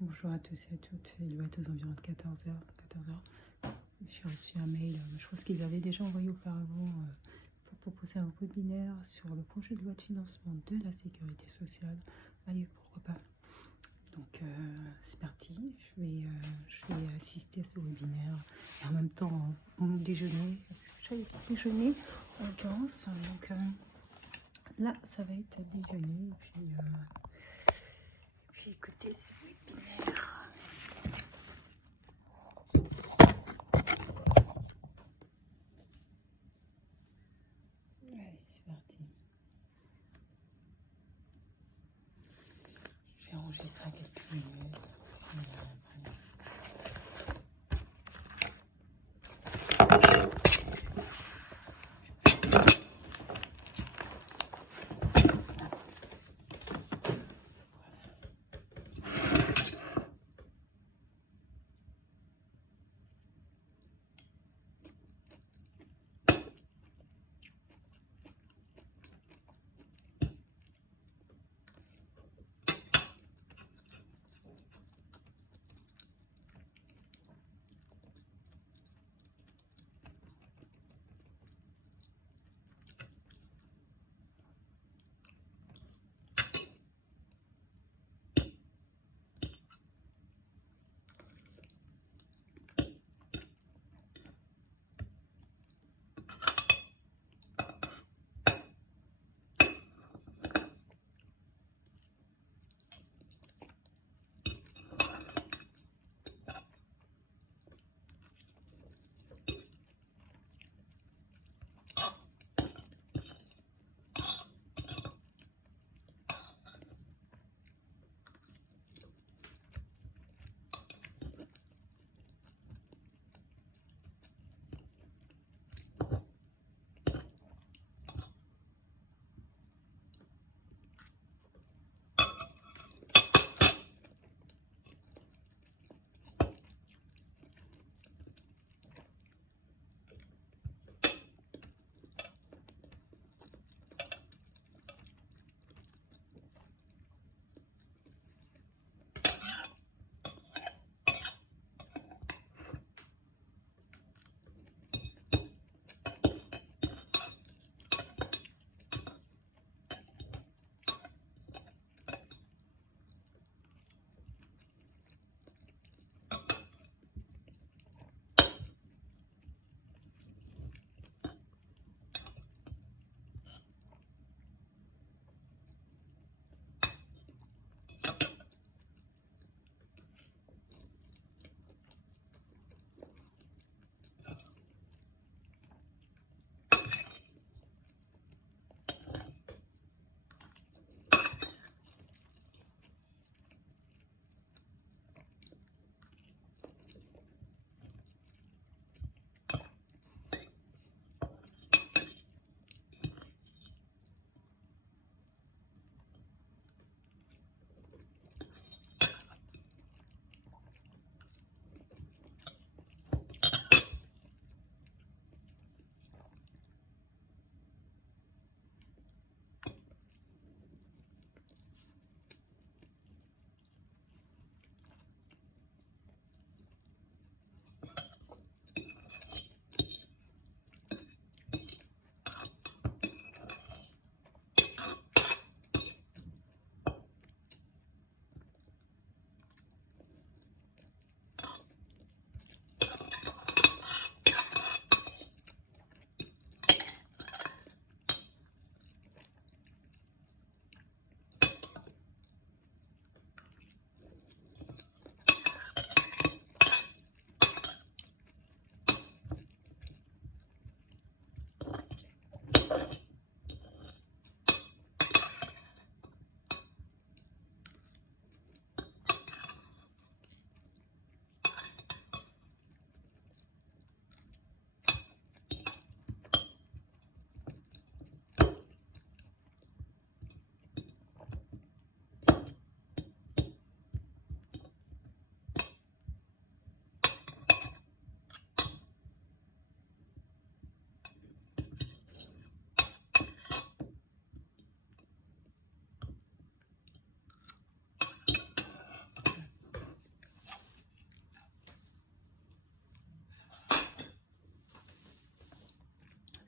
Bonjour à tous et à toutes. Il doit être aux environs de 14 heures. J'ai reçu un mail, je pense qu'ils avaient déjà envoyé auparavant pour proposer un webinaire sur le projet de loi de financement de la sécurité sociale. Allez, pourquoi pas. Donc c'est parti, je vais assister à ce webinaire et en même temps mon déjeuner, parce que j'avais déjeuner en l'occurrence. Donc là ça va être déjeuner et puis écoutez ce webinaire. Allez, c'est parti. Je vais ranger ça quelques minutes.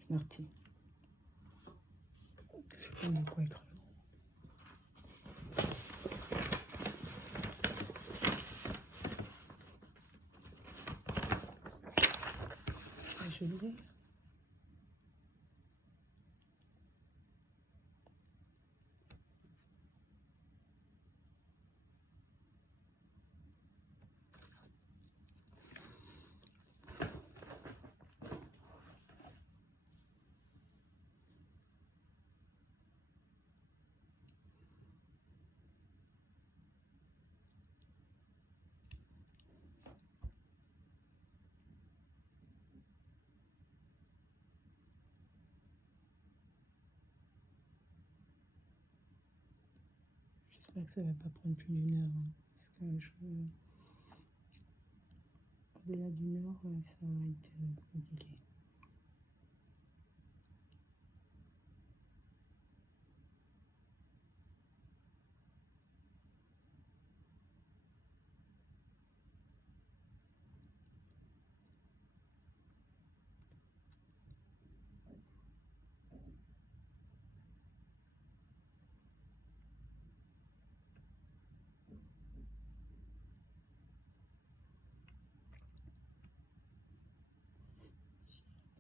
Marty. Je sais pas de quoi écrire. Je vais lire. J'espère que ça va pas prendre plus d'une heure, hein, parce que au-delà d'une heure, ça va être compliqué.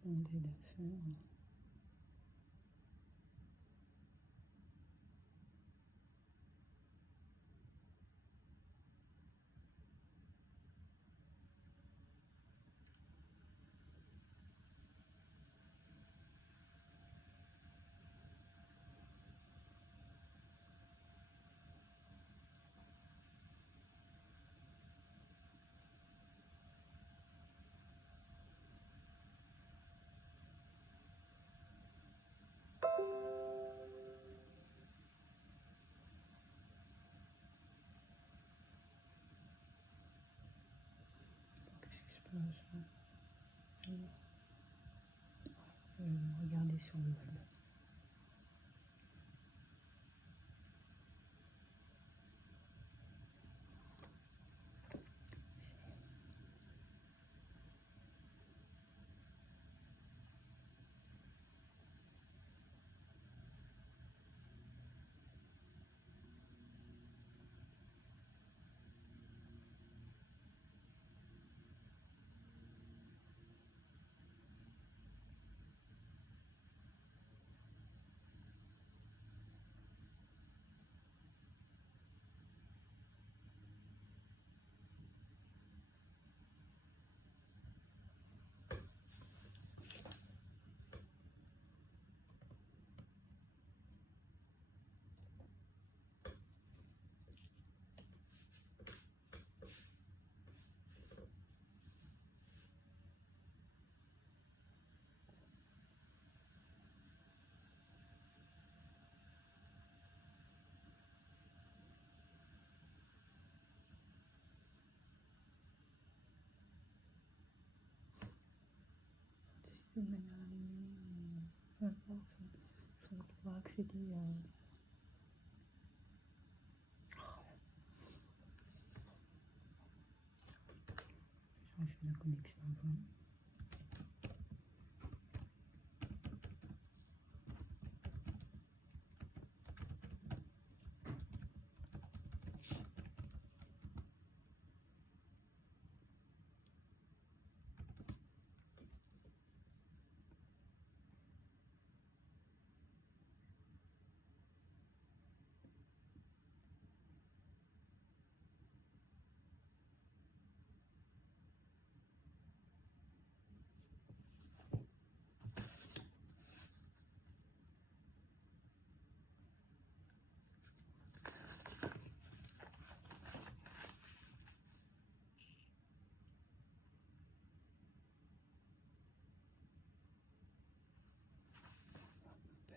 Demander d'affaires. Qu'est-ce qui se passe? Regarder sur le web. De manière anonyme, peu importe, il faut pouvoir accéder à... Je fais la connexion avant.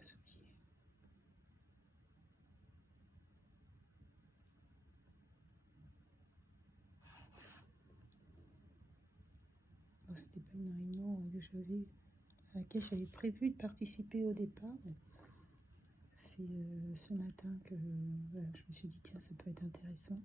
Pas s'oublier. Oh, c'était pas une réunion à laquelle j'avais prévu de participer au départ. C'est ce matin que voilà, je me suis dit, tiens, ça peut être intéressant.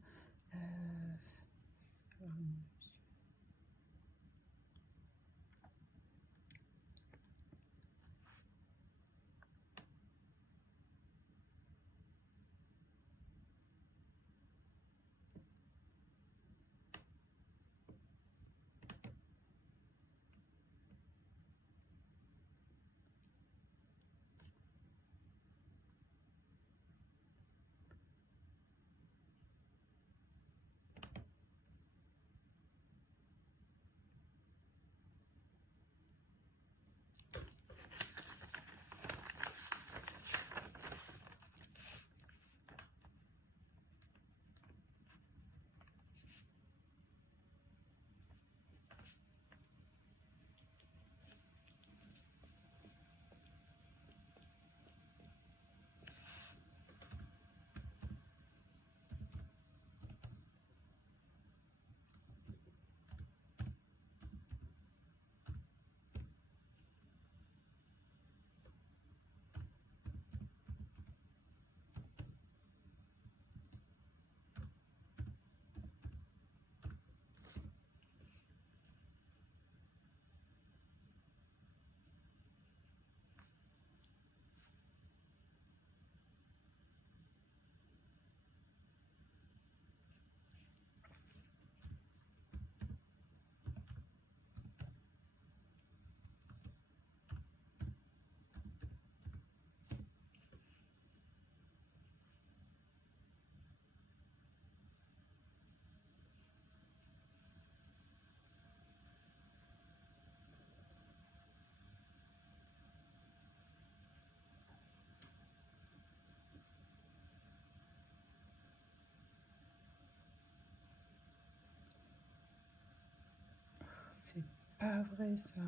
pas vrai ça.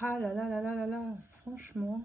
Ah là là là là là là, franchement.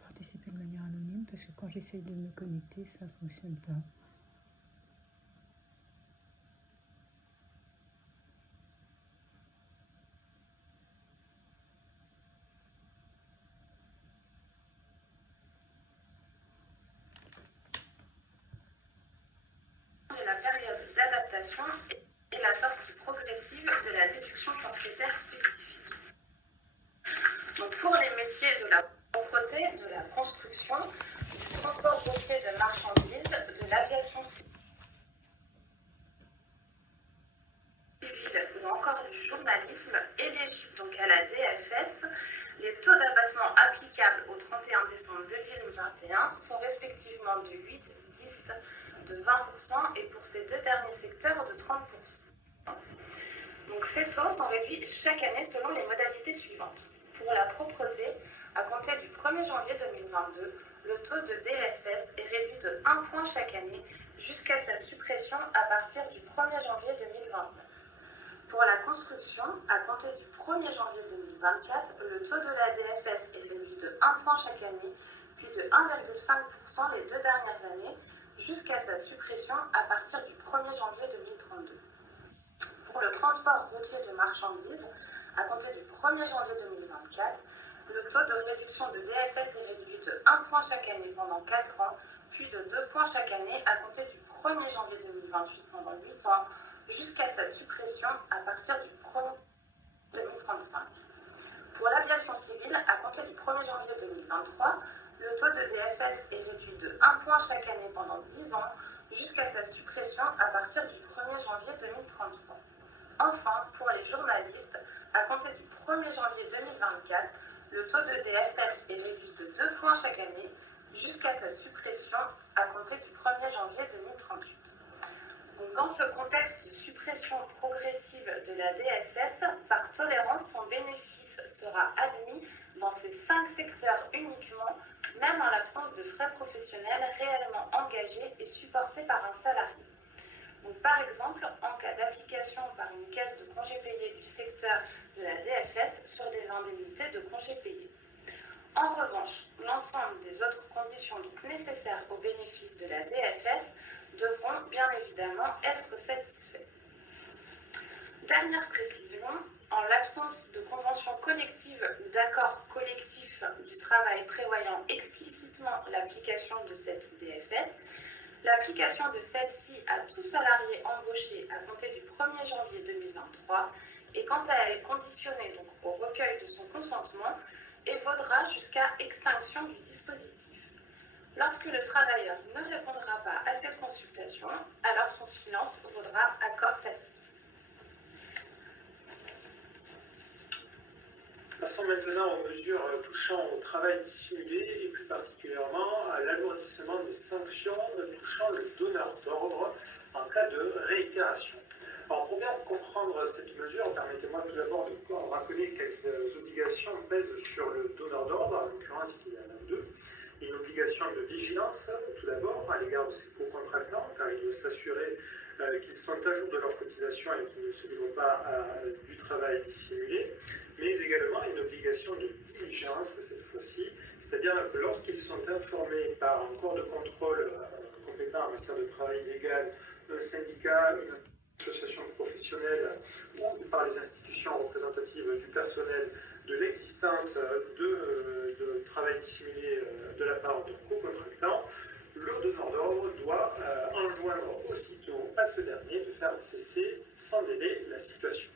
Participer de manière anonyme parce que quand j'essaie de me connecter, ça ne fonctionne pas. La période d'adaptation et la sortie progressive de la déduction forfaitaire spécifique. Donc pour les métiers de la propreté, de la construction, du transport routier de marchandises, de l'aviation civile ou encore du journalisme éligibles donc à la DFS, les taux d'abattement applicables au 31 décembre 2021 sont respectivement de 8, 10, de 20% et pour ces deux derniers secteurs de 30%. Donc ces taux sont réduits chaque année selon les modalités suivantes. Pour la propreté, à compter du 1er janvier 2022, le taux de DFS est réduit de 1 point chaque année jusqu'à sa suppression à partir du 1er janvier 2029. Pour la construction, à compter du 1er janvier 2024, le taux de la DFS est réduit de 1 point chaque année, puis de 1,5% les deux dernières années, jusqu'à sa suppression à partir du 1er janvier 2032. Pour le transport routier de marchandises, à compter du 1er janvier 2024, le taux de réduction de DFS est réduit de 1 point chaque année pendant 4 ans, puis de 2 points chaque année à compter du 1er janvier 2028 pendant 8 ans, jusqu'à sa suppression à partir du 1er 2035. Pour l'aviation civile, à compter du 1er janvier 2023, le taux de DFS est réduit de 1 point chaque année pendant 10 ans, jusqu'à sa suppression à partir du 1er janvier 2033. Enfin, pour les journalistes, à compter du 1er janvier 2024, le taux de DFS est réduit de 2 points chaque année, jusqu'à sa suppression à compter du 1er janvier 2038. Donc, dans ce contexte de suppression progressive de la DSS, par tolérance, son bénéfice sera admis dans ces 5 secteurs uniquement, même en l'absence de frais professionnels réellement engagés et supportés par un salarié. Donc, par exemple, en cas d'application par une caisse de congés payés du secteur de la DFS sur des indemnités de congés payés. En revanche, l'ensemble des autres conditions donc nécessaires au bénéfice de la DFS devront bien évidemment être satisfaits. Dernière précision, en l'absence de convention collective ou d'accord collectif du travail prévoyant explicitement l'application de cette DFS, l'application de celle-ci à tout salarié embauché à compter du 1er janvier 2023 et quant à elle conditionnée donc au recueil de son consentement et vaudra jusqu'à extinction du dispositif. Lorsque le travailleur ne répondra pas à cette consultation, alors son silence vaudra accord tacite. maintenant aux mesures touchant au travail dissimulé et plus particulièrement à l'alourdissement des sanctions touchant le donneur d'ordre en cas de réitération. Alors, pour bien comprendre cette mesure, permettez-moi tout d'abord de rappeler quelles obligations pèsent sur le donneur d'ordre. En l'occurrence, il y en a deux. Une obligation de vigilance, tout d'abord, à l'égard de ses co-contractants, car il doit s'assurer qu'ils sont à jour de leur cotisation et qu'ils ne se livrent pas à du travail dissimulé, mais également une obligation de diligence cette fois-ci, c'est-à-dire que lorsqu'ils sont informés par un corps de contrôle compétent en matière de travail illégal, un syndicat, une association professionnelle ou par les institutions représentatives du personnel de l'existence de travail dissimulé de la part de co-contractants, le donneur d'ordre doit enjoindre aussitôt à ce dernier de faire cesser sans délai la situation.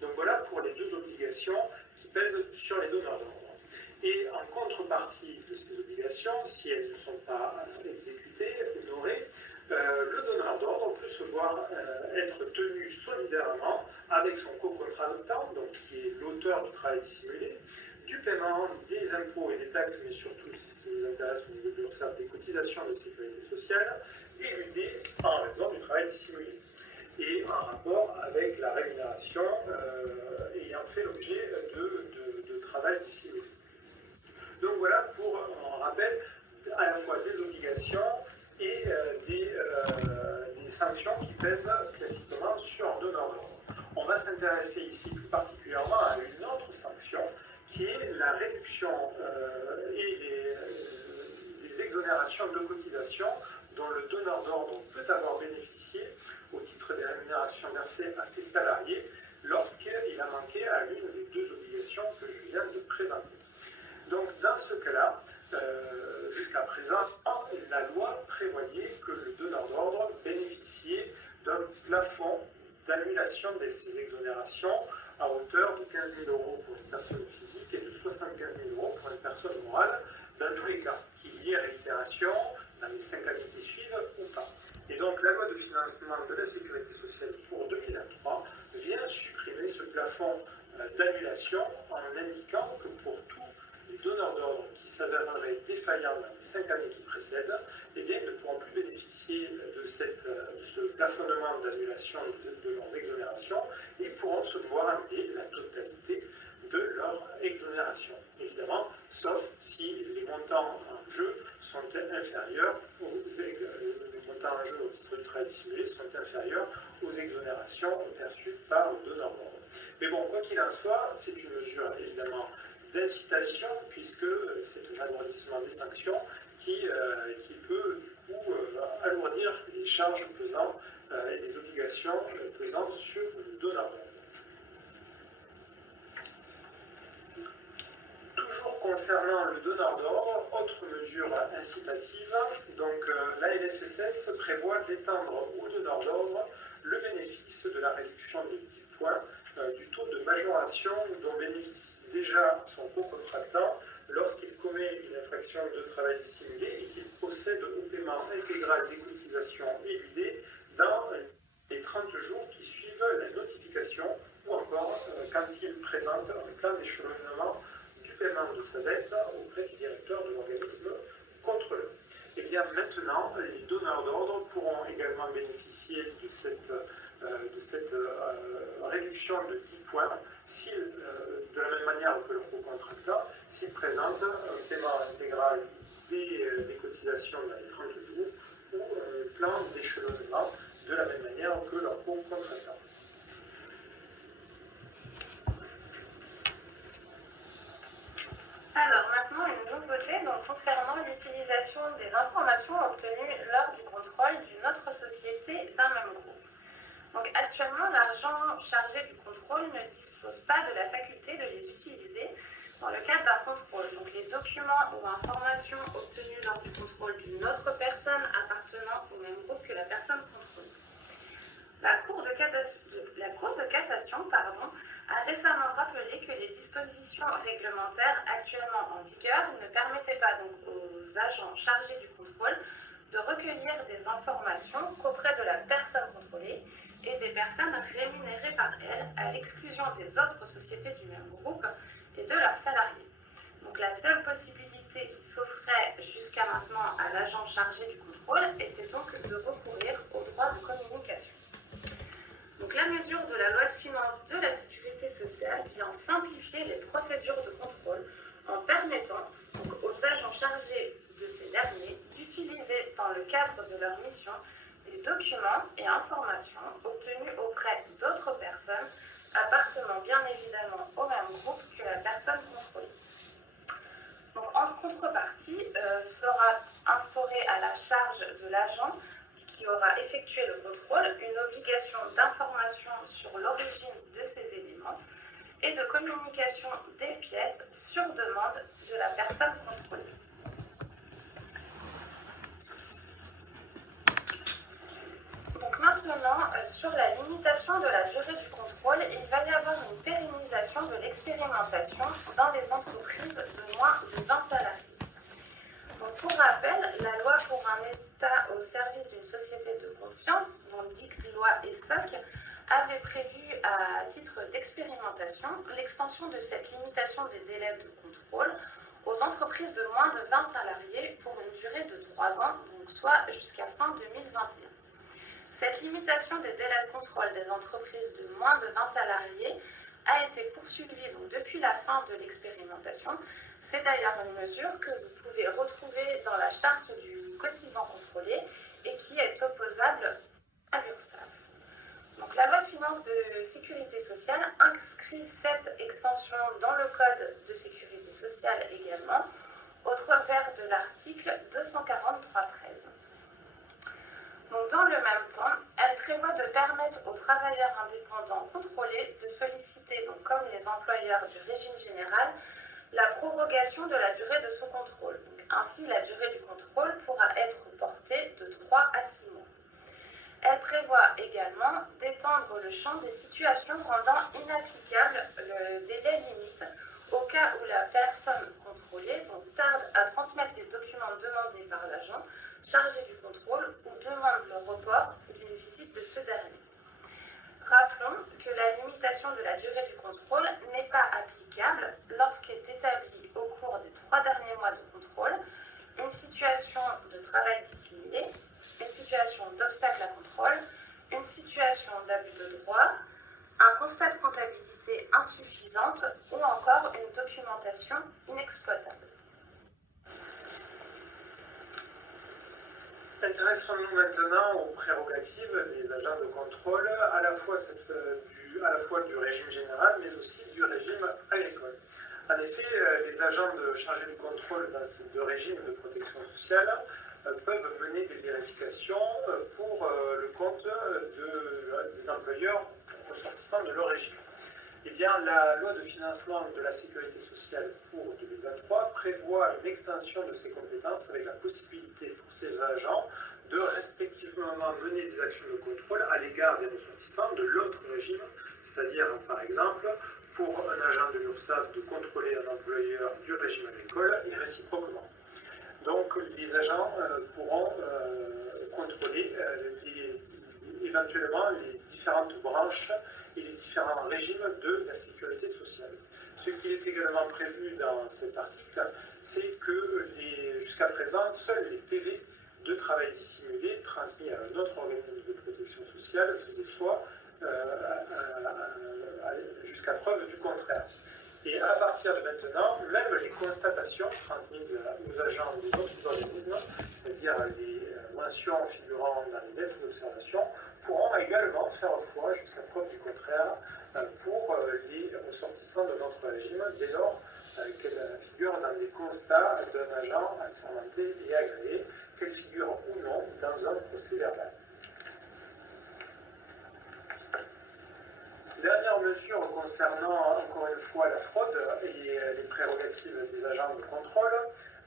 Donc voilà pour les deux obligations qui pèsent sur les donneurs d'ordre. Et en contrepartie de ces obligations, si elles ne sont pas exécutées, honorées, le donneur d'ordre peut se voir être tenu solidairement avec son co-contractant, donc qui est l'auteur du travail dissimulé, du paiement des impôts et des taxes, mais surtout, c'est ce qui nous intéresse au niveau de l'URSSAF, des cotisations de sécurité sociale, éludées en raison du travail dissimulé, et en rapport avec la rémunération ayant fait l'objet de travail dissimulé. Donc voilà pour un rappel à la fois des obligations et des sanctions qui pèsent classiquement sur un donneur d'ordre. On va s'intéresser ici plus particulièrement à une autre sanction qui est la réduction et les exonérations de cotisations dont le donneur d'ordre peut avoir bénéficié au titre des rémunérations versées à ses salariés lorsqu'il a manqué à l'une des deux obligations que je viens de présenter. Donc dans ce cas-là, jusqu'à présent, la loi prévoyait que le donneur d'ordre bénéficiait d'un plafond d'annulation de ces exonérations à hauteur de 15 000 € pour une personne physique et de 75 000 € pour une personne morale, dans tous les cas, qu'il y ait réitération dans les 5 années qui suivent ou pas. Et donc la loi de financement de la sécurité sociale pour 2023 vient supprimer ce plafond d'annulation en indiquant que pour tous les donneurs d'ordre qui s'avéreraient défaillants dans les 5 années qui précèdent, eh bien, ne pourront plus bénéficier de ce plafonnement d'annulation de leurs exonérations et pourront se voir annuler la totalité de leur exonération. Évidemment, sauf si les montants en jeu sont inférieurs les montants en jeu au titre du travail dissimulé sont inférieurs aux exonérations perçues par le donneur d'ordre. Mais bon, quoi qu'il en soit, c'est une mesure évidemment d'incitation, puisque c'est un alourdissement des sanctions qui peut du coup alourdir les charges pesant et les obligations pesant sur le donneur d'ordre. Toujours concernant le donneur d'ordre, autre mesure incitative, donc la LFSS prévoit d'étendre au donneur d'ordre le bénéfice de la réduction de 10 points du taux de majoration dont bénéficie déjà son co-contractant lorsqu'il commet une infraction de travail dissimulé et qu'il procède au paiement intégral des cotisations éludées dans les 30 jours qui suivent la notification ou encore quand il présente un plan d'échelonnement du paiement de sa dette auprès du directeur de l'organisme contrôleur. Et bien maintenant, les donneurs d'ordre pourront également bénéficier de cette réduction de 10 points de la même manière que leur co-contractant s'ils présentent un paiement intégral des cotisations dans les 30 jours ou un plan d'échelonnement de la même manière que leur co-contractant. Alors maintenant, une nouveauté concernant l'utilisation des informations obtenues lors du contrôle d'une autre société d'un même groupe. Donc actuellement, l'agent chargé du contrôle ne dispose pas de la faculté de les utiliser dans le cadre d'un contrôle. Donc les documents ou informations obtenus lors du contrôle d'une autre personne appartenant au même groupe que la personne contrôlée. La Cour de cassation a récemment rappelé que les dispositions réglementaires actuellement en vigueur ne permettaient pas donc aux agents chargés du contrôle de recueillir des informations qu'auprès de la personne contrôlée et des personnes rémunérées par elle, à l'exclusion des autres sociétés du même groupe et de leurs salariés. la seule possibilité qui s'offrait jusqu'à maintenant à l'agent chargé du contrôle était donc de recourir au droit de communication. Donc la mesure de la loi de finances de la sécurité sociale vient simplifier les procédures de contrôle en permettant donc, aux agents chargés de ces derniers d'utiliser dans le cadre de leur mission des documents et informations obtenus auprès d'autres personnes appartenant bien évidemment au même groupe que la personne contrôlée. Donc, en contrepartie, sera instaurée à la charge de l'agent qui aura effectué le contrôle une obligation d'information sur l'origine de ces éléments et de communication des pièces sur demande de la personne contrôlée. Donc maintenant, sur la limitation de la durée du contrôle, il va y avoir une pérennisation de l'expérimentation dans les entreprises de moins de 20 salariés. Donc, pour rappel, la loi pour un État au service d'une société de confiance, dite loi ESSOC, avait prévu à titre d'expérimentation l'extension de cette limitation des délais de contrôle aux entreprises de moins de 20 salariés pour une durée de 3 ans, donc soit jusqu'à fin 2021. Cette limitation des délais de contrôle des entreprises de moins de 20 salariés a été poursuivie donc, depuis la fin de l'expérimentation. C'est d'ailleurs une mesure que vous pouvez retrouver dans la charte du cotisant contrôlé et qui est opposable à l'URSSAF. Donc, la loi de finances de sécurité sociale inscrit cette extension dans le code de sécurité sociale également, au travers de l'article 243.13. Donc, dans le même temps, elle prévoit de permettre aux travailleurs indépendants contrôlés de solliciter, donc, comme les employeurs du régime général, la prorogation de la durée de ce contrôle. Donc, ainsi, la durée du contrôle pourra être portée de 3 à 6 mois. Elle prévoit également d'étendre le champ des situations rendant inapplicable le délai limite au cas où la personne contrôlée tarde à transmettre les documents demandés par l'agent chargé du contrôle ou demande le report d'une visite de ce dernier. Rappelons que la limitation de la durée du contrôle n'est pas applicable lorsqu'est établie au cours des 3 derniers mois de contrôle une situation de travail dissimulé, une situation d'obstacle à contrôle, une situation d'abus de droit, un constat de comptabilité insuffisante ou encore une documentation inexploitable. Intéressons-nous maintenant aux prérogatives des agents de contrôle, à la fois du régime général, mais aussi du régime agricole. En effet, les agents chargés du contrôle dans ces 2 régimes de protection sociale peuvent mener des vérifications pour le compte des employeurs ressortissants de leur régime. Eh bien, la loi de financement de la sécurité sociale pour 2023 prévoit une extension de ces compétences avec la possibilité pour ces agents de respectivement mener des actions de contrôle à l'égard des ressortissants de l'autre régime, c'est-à-dire, par exemple, pour un agent de l'URSSAF de contrôler un employeur du régime agricole et réciproquement. Donc, les agents pourront contrôler éventuellement les différentes branches et les différents régimes de la sécurité sociale. Ce qui est également prévu dans cet article, c'est que jusqu'à présent, seuls les PV de travail dissimulé transmis à un autre organisme de protection sociale faisaient foi jusqu'à preuve du contraire. Et à partir de maintenant, même les constatations transmises aux agents des autres organismes, c'est-à-dire les mentions figurant dans les lettres d'observation, pourront également faire foi jusqu'à preuve du contraire pour les ressortissants de notre régime, dès lors qu'elles figurent dans les constats d'un agent assermenté et agréé, qu'elles figurent ou non dans un procès verbal. Dernière mesure concernant encore une fois la fraude et les prérogatives des agents de contrôle.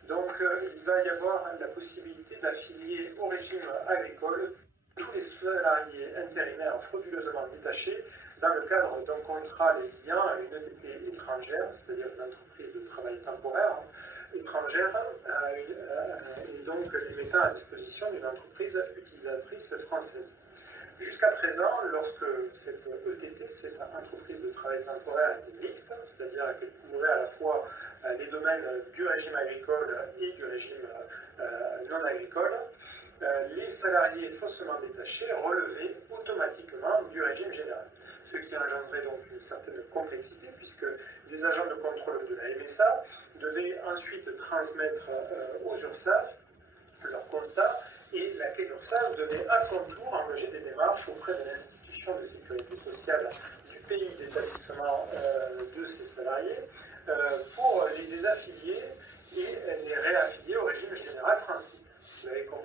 Donc il va y avoir la possibilité d'affilier au régime agricole tous les salariés intérimaires frauduleusement détachés dans le cadre d'un contrat les liant à une ETP étrangère, c'est-à-dire une entreprise de travail temporaire étrangère, et donc les mettant à disposition d'une entreprise utilisatrice française. Jusqu'à jusqu'à présent, lorsque cette ETT, cette entreprise de travail temporaire, était mixte, c'est-à-dire qu'elle couvrait à la fois les domaines du régime agricole et du régime non agricole, les salariés faussement détachés relevaient automatiquement du régime général. Ce qui engendrait donc une certaine complexité, puisque des agents de contrôle de la MSA devaient ensuite transmettre aux URSSAF leurs constats, et la Quai d'URSSAF devait à son tour engager des démarches auprès de l'institution de sécurité sociale du pays d'établissement de ces salariés pour les désaffilier et les réaffilier au régime général français. Vous avez compris